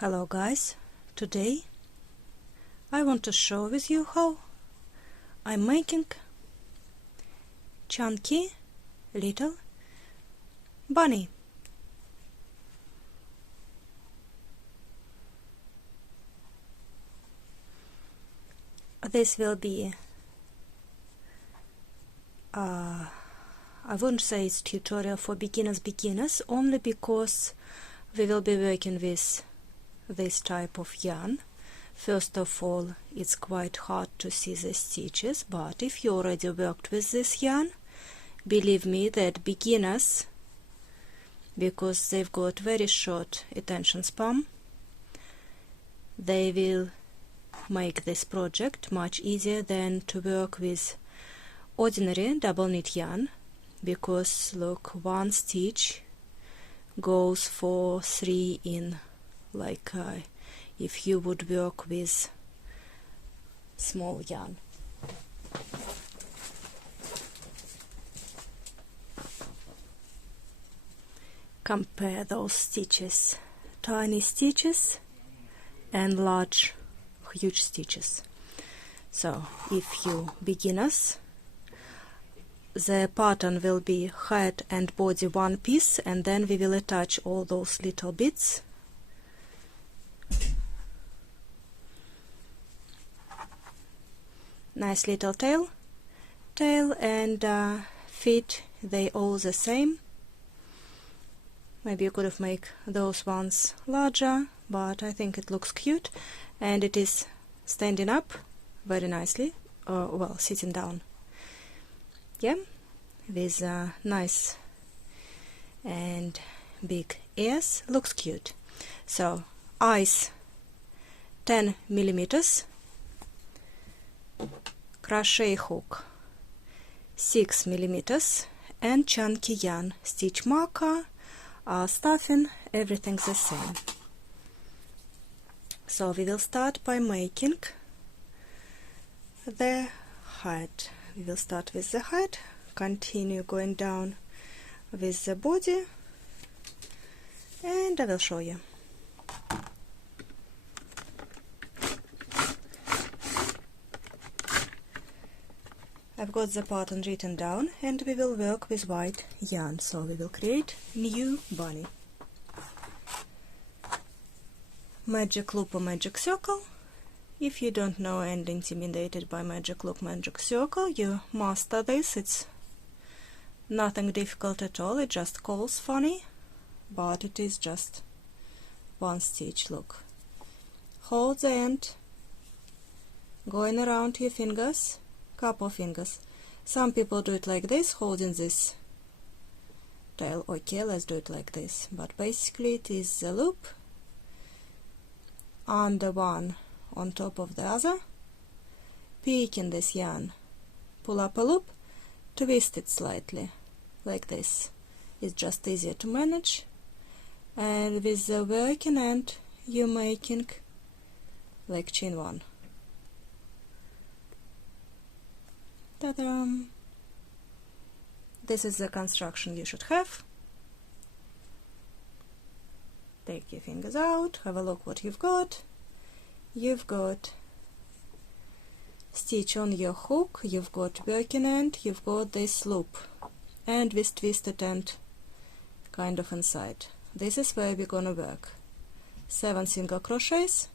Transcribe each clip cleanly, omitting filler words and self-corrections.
Hello guys, today I want to show with you how I'm making chunky little bunny. This will be I wouldn't say it's tutorial for beginners only because we will be working with this type of yarn. First of all, it's quite hard to see the stitches, but if you already worked with this yarn, believe me that beginners, because they've got very short attention span, they will make this project much easier than to work with ordinary double knit yarn, because look, one stitch goes for 3 in, like if you would work with small yarn. Compare those stitches, tiny stitches and large, huge stitches. So if you beginners, the pattern will be head and body one piece, and then we will attach all those little bits. Nice little tail and feet, they all the same. Maybe you could have made those ones larger, but I think it looks cute, and it is standing up very nicely, well, sitting down. Yeah, with nice and big ears, looks cute. So eyes 10 millimeters, crochet hook 6 millimeters, and chunky yarn, stitch marker, stuffing, everything the same. So we will start by making the head. We will start with the head, continue going down with the body, and I will show you. I've got the pattern written down, and we will work with white yarn, so we will create new bunny. Magic loop or magic circle. If you don't know and intimidated by magic loop, magic circle, you master this. It's nothing difficult at all. It just calls funny, but it is just one stitch. Look, hold the end, going around your fingers, couple fingers. Some people do it like this, holding this tail. Okay, let's do it like this, but basically it is the loop under one on top of the other, picking this yarn, pull up a loop, twist it slightly like this. It's just easier to manage, and with the working end you're making like chain one. Ta-da! This is the construction you should have. Take your fingers out, have a look what you've got. You've got stitch on your hook, you've got working end, you've got this loop, and with twisted end kind of inside. This is where we're gonna work. 7 single crochets,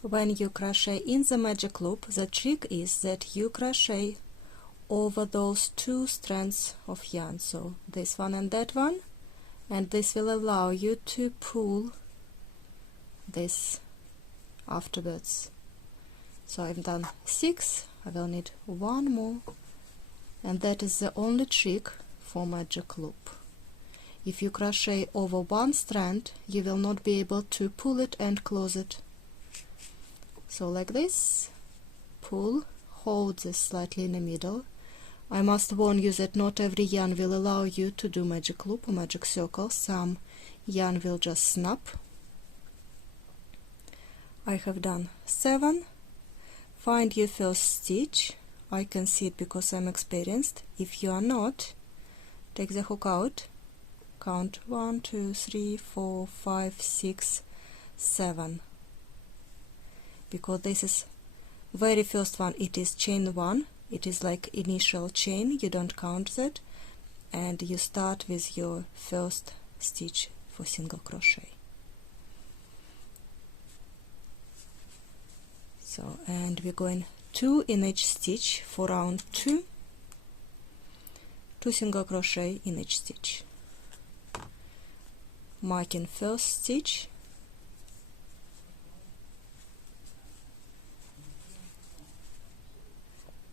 when you crochet in the magic loop, the trick is that you crochet over those 2 strands of yarn, so this one and that one, and this will allow you to pull this afterwards. So I've done 6, I will need 1 more, and that is the only trick for magic loop. If you crochet over one strand, you will not be able to pull it and close it So like this, pull, hold this slightly in the middle. I must warn you that not every yarn will allow you to do magic loop or magic circle. Some yarn will just snap. I have done 7. Find your first stitch. I can see it because I'm experienced. If you are not, take the hook out, count 1, 2, 3, 4, 5, 6, 7. Because this is very first one, it is chain 1. It is like initial chain, you don't count that, and you start with your first stitch for single crochet. So, and we're going 2 in each stitch for round 2, 2 single crochet in each stitch. Marking first stitch,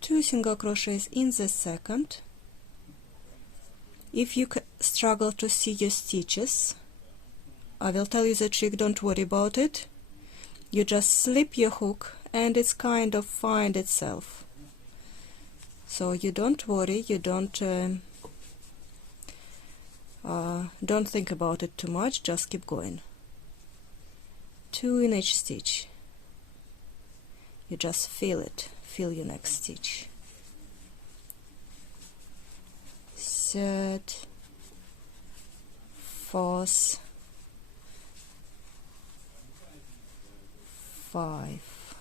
two single crochets in the second. If you struggle to see your stitches, I will tell you the trick, don't worry about it. You just slip your hook and it's kind of find itself. So you don't worry, you don't think about it too much, just keep going. 2 in each stitch. You just feel it. Feel your next stitch. Third, fourth, 5,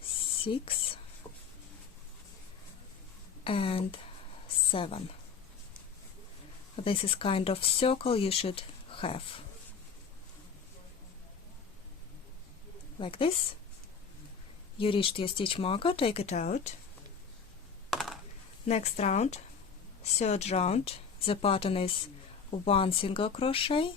6, and 7. This is kind of circle you should have. Like this. You reached your stitch marker, take it out. Next round, third round, the pattern is 1 single crochet,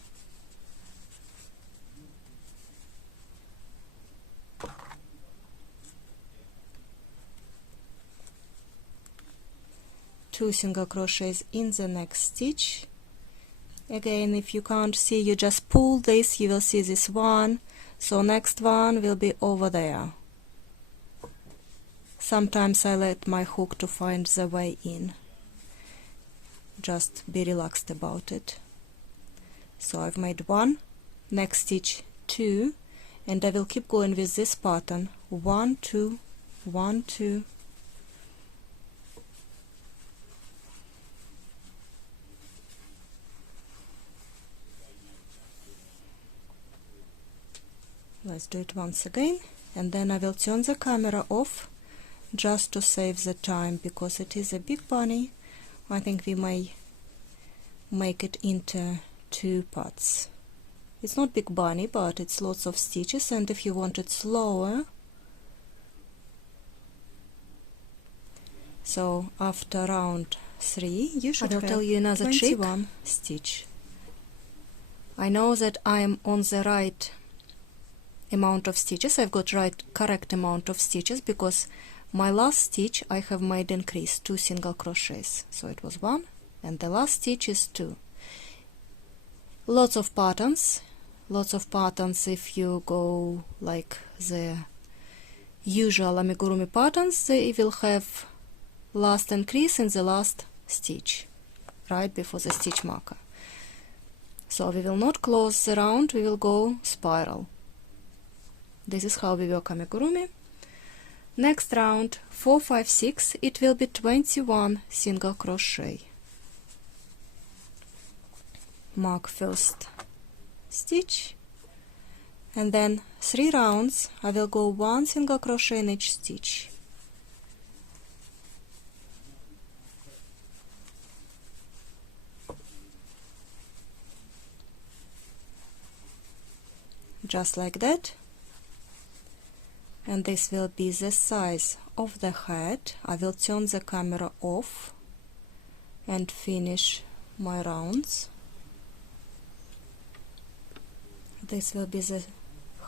two single crochets in the next stitch. Again, if you can't see, you just pull this, you will see this one. So next one will be over there. Sometimes I let my hook to find the way in. Just be relaxed about it. So I've made 1, next stitch 2, and I will keep going with this pattern. 1, 2, 1, 2. Let's do it once again, and then I will turn the camera off just to save the time, because it is a big bunny. I think we may make it into 2 parts. It's not big bunny, but it's lots of stitches, and if you want it slower, so after round 3 you should have tell you another 21 stitch. I know that I'm on the right amount of stitches. I've got correct amount of stitches because my last stitch I have made increase 2 single crochets. So it was 1 and the last stitch is 2. Lots of patterns if you go like the usual amigurumi patterns, they will have last increase in the last stitch right before the stitch marker. So we will not close the round, we will go spiral. This is how we work amigurumi. Next round 4, 5, 6, it will be 21 single crochet. Mark first stitch, and then 3 rounds I will go 1 single crochet in each stitch. Just like that. And this will be the size of the head. I will turn the camera off and finish my rounds. This will be the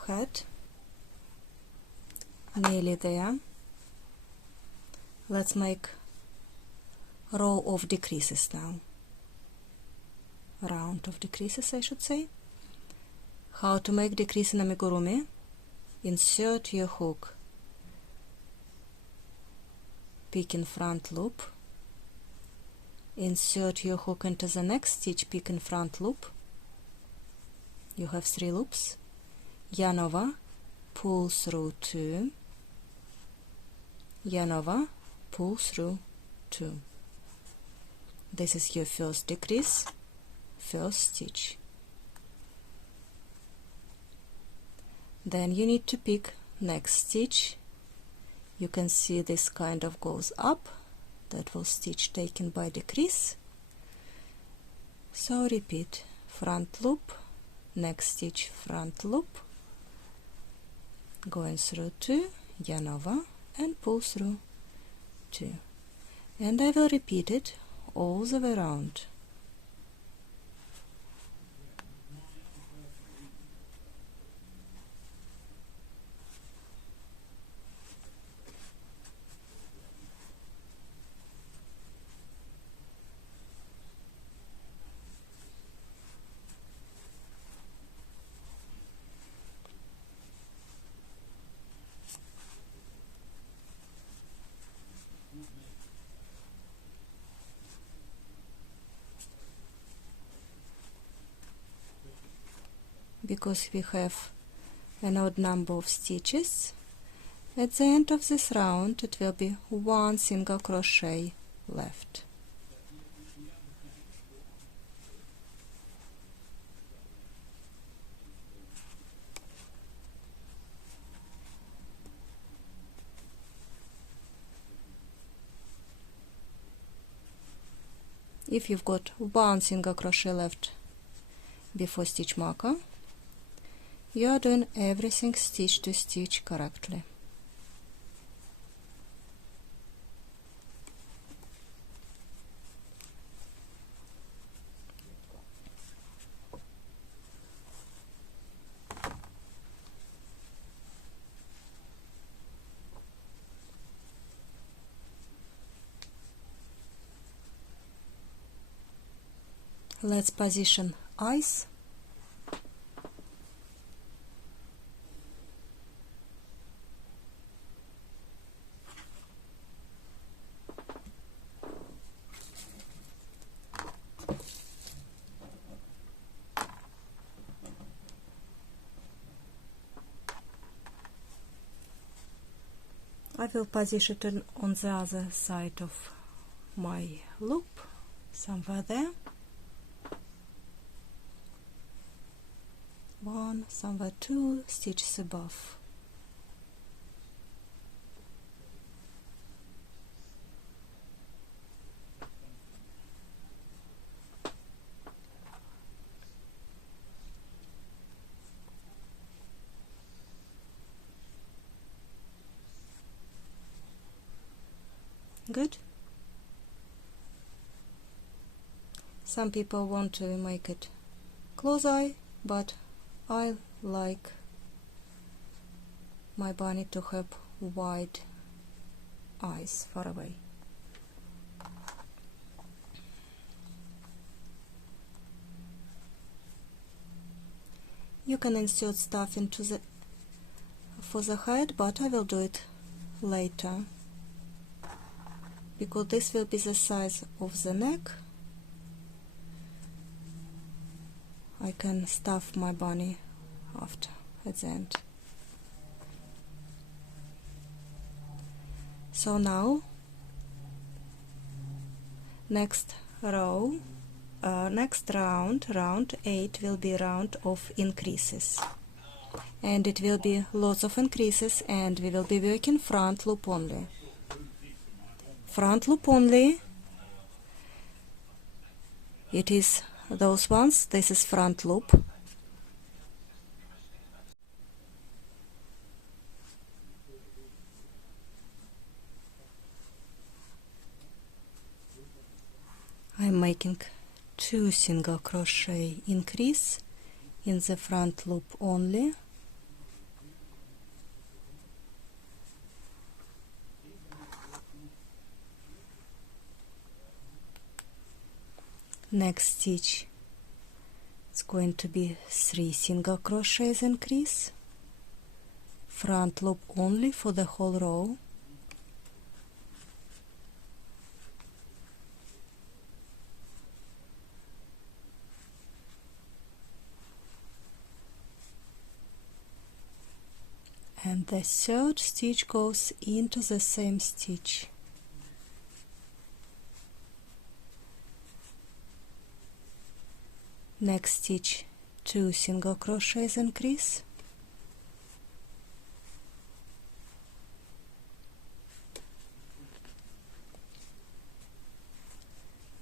head, nearly there. Let's make row of decreases now, round of decreases I should say. How to make decrease in amigurumi? Insert your hook, pick in front loop, insert your hook into the next stitch, pick in front loop. You have 3 loops. Yarn over, pull through 2, yarn over, pull through 2. This is your first decrease, first stitch. Then you need to pick next stitch. You can see this kind of goes up. That was stitch taken by decrease. So repeat, front loop, next stitch, front loop, going through 2, yarn over, and pull through 2. And I will repeat it all the way around. Because we have an odd number of stitches, at the end of this round it will be 1 single crochet left. If you've got 1 single crochet left before stitch marker, you are doing everything stitch to stitch correctly. Let's position eyes. I will position it on the other side of my loop, somewhere there. 1, somewhere 2 stitches above. Good. Some people want to make it close eye, but I like my bunny to have wide eyes far away. You can insert stuff into the for the head, but I will do it later, because this will be the size of the neck. I can stuff my bunny after, at the end. So now, next row, next round, round 8, will be round of increases. And it will be lots of increases, and we will be working front loop only. Front loop only. It is those ones. This is front loop. I'm making 2 single crochet increase in the front loop only. Next stitch, it's going to be 3 single crochets increase, front loop only for the whole row, and the third stitch goes into the same stitch. Next stitch, 2 single crochets increase,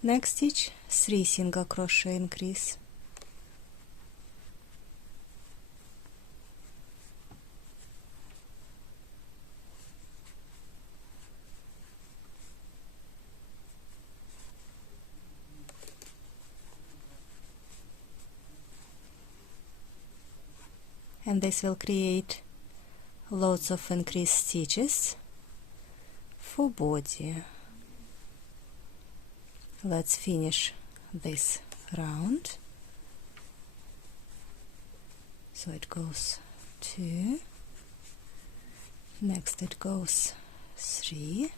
next stitch, 3 single crochet increase, and this will create lots of increased stitches for body. Let's finish this round. So it goes 2, next it goes 3,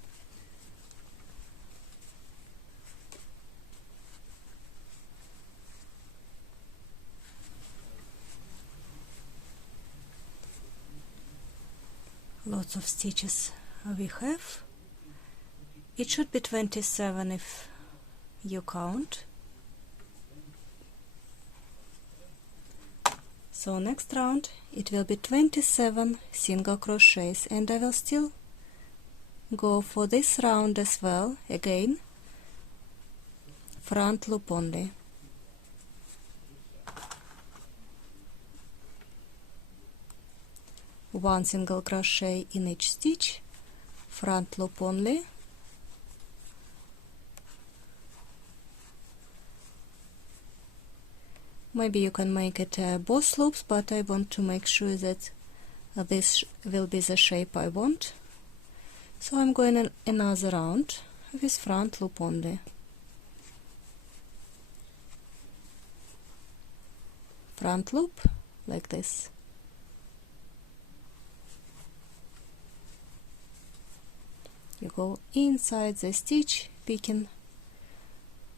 lots of stitches we have. It should be 27 if you count. So next round it will be 27 single crochets, and I will still go for this round as well, again front loop only. One single crochet in each stitch, front loop only, maybe you can make it both loops, but I want to make sure that this will be the shape I want, so I'm going in another round with front loop only. Front loop like this. You go inside the stitch, picking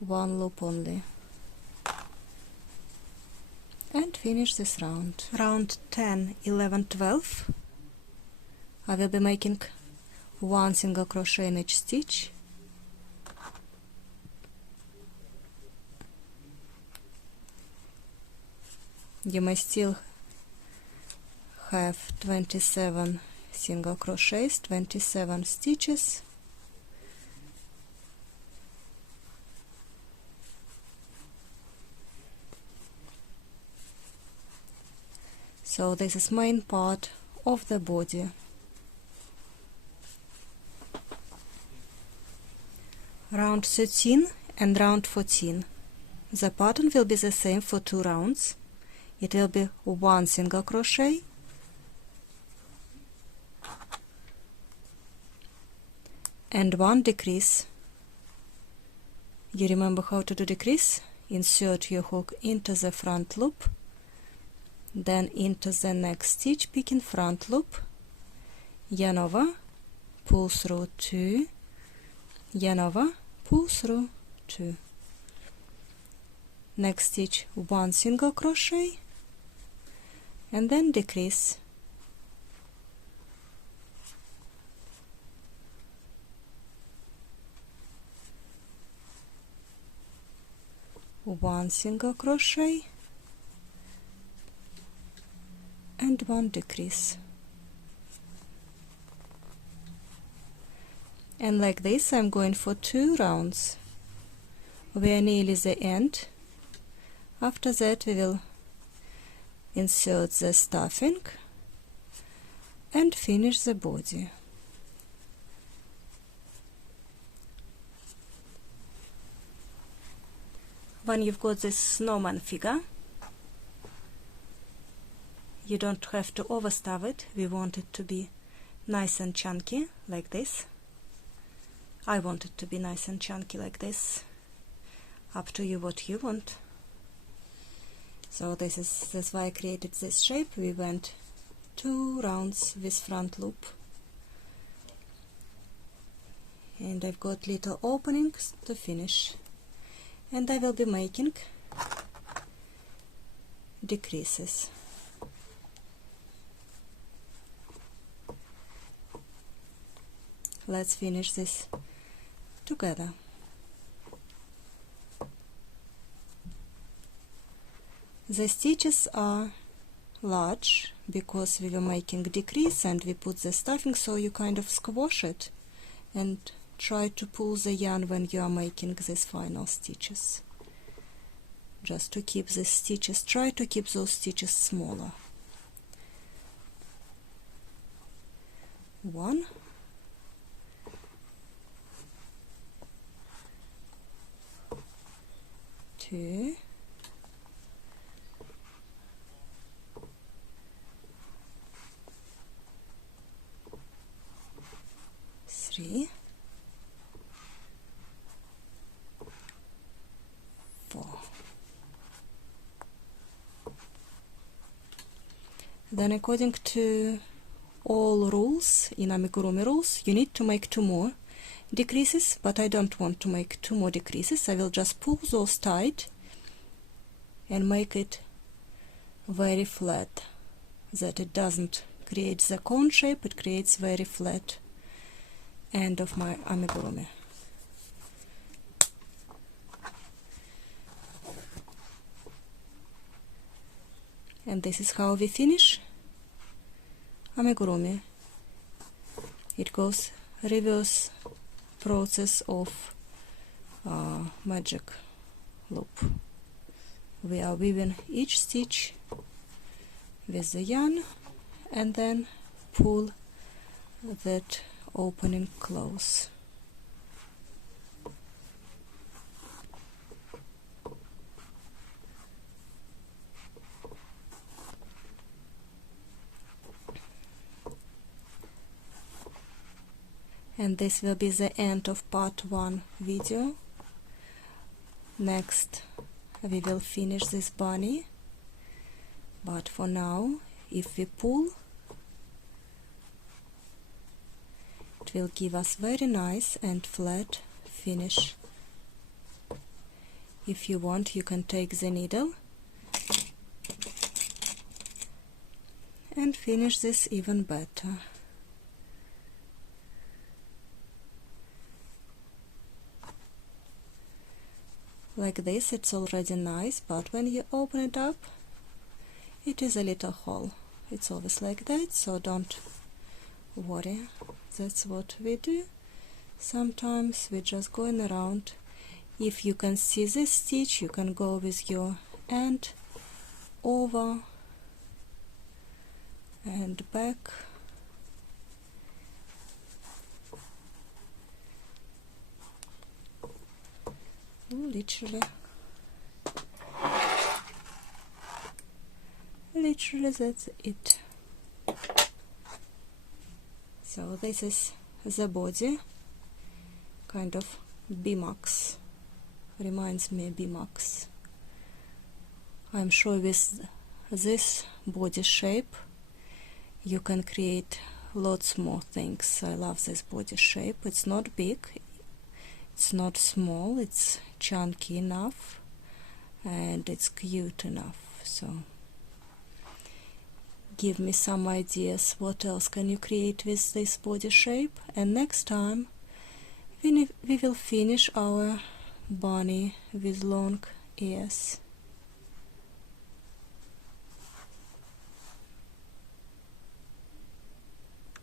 one loop only, and finish this round. Round 10, 11, 12. I will be making one single crochet in each stitch. You may still have 27 single crochets, 27 stitches. So this is main part of the body. Round 13 and round 14. The pattern will be the same for 2 rounds. It will be one single crochet, and one decrease. You remember how to do decrease? Insert your hook into the front loop, then into the next stitch, picking front loop, yarn over, pull through 2, yarn over, pull through 2. Next stitch, one single crochet, and then decrease. One single crochet and one decrease, and like this I'm going for 2 rounds. We are nearly the end. After that we will insert the stuffing and finish the body. When you've got this snowman figure, you don't have to overstuff it. We want it to be nice and chunky like this. I want it to be nice and chunky like this. Up to you what you want. So that's why I created this shape. We went 2 rounds with front loop, and I've got little openings to finish, and I will be making decreases. Let's finish this together. The stitches are large because we were making decrease and we put the stuffing, so you kind of squash it and try to pull the yarn when you are making these final stitches. Just to keep the stitches, try to keep those stitches smaller. 1, 2, 3, 4. Then according to all rules, in Amigurumi rules, you need to make 2 more decreases, but I don't want to make 2 more decreases. I will just pull those tight and make it very flat, that it doesn't create the cone shape, it creates very flat end of my amigurumi. And this is how we finish amigurumi. It goes reverse process of magic loop. We are weaving each stitch with the yarn and then pull that opening close. And this will be the end of part 1 video. Next we will finish this bunny, but for now, if we pull, it will give us very nice and flat finish. If you want, you can take the needle and finish this even better. Like this, it's already nice, but when you open it up, it is a little hole. It's always like that, so don't worry. That's what we do. Sometimes we're just going around. If you can see this stitch, you can go with your end over and back. Literally that's it. So this is the body, kind of B-Max, reminds me of B-Max. I'm sure with this body shape you can create lots more things. I love this body shape. It's not big, it's not small, it's chunky enough and it's cute enough. So give me some ideas what else can you create with this body shape, and next time we will finish our bunny with long ears.